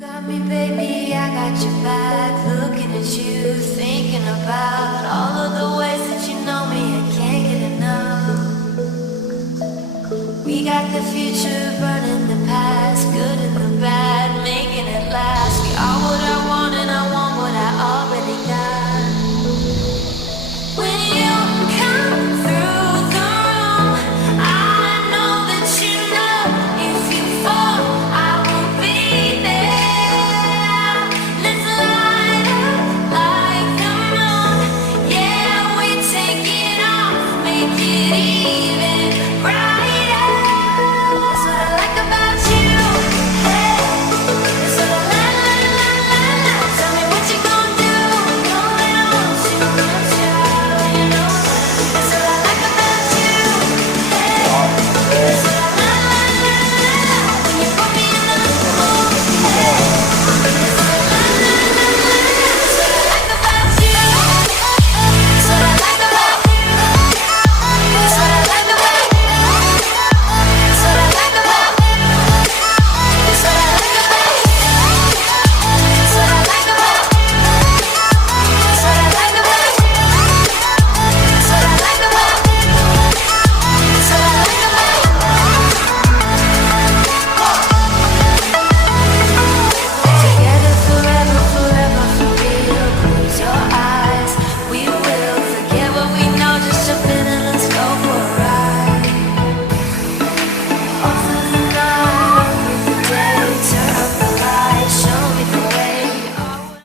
Got me, baby, I got your back. Looking at you, thinking about all of the ways that you know me. I can't get enough. We got the future burning the past.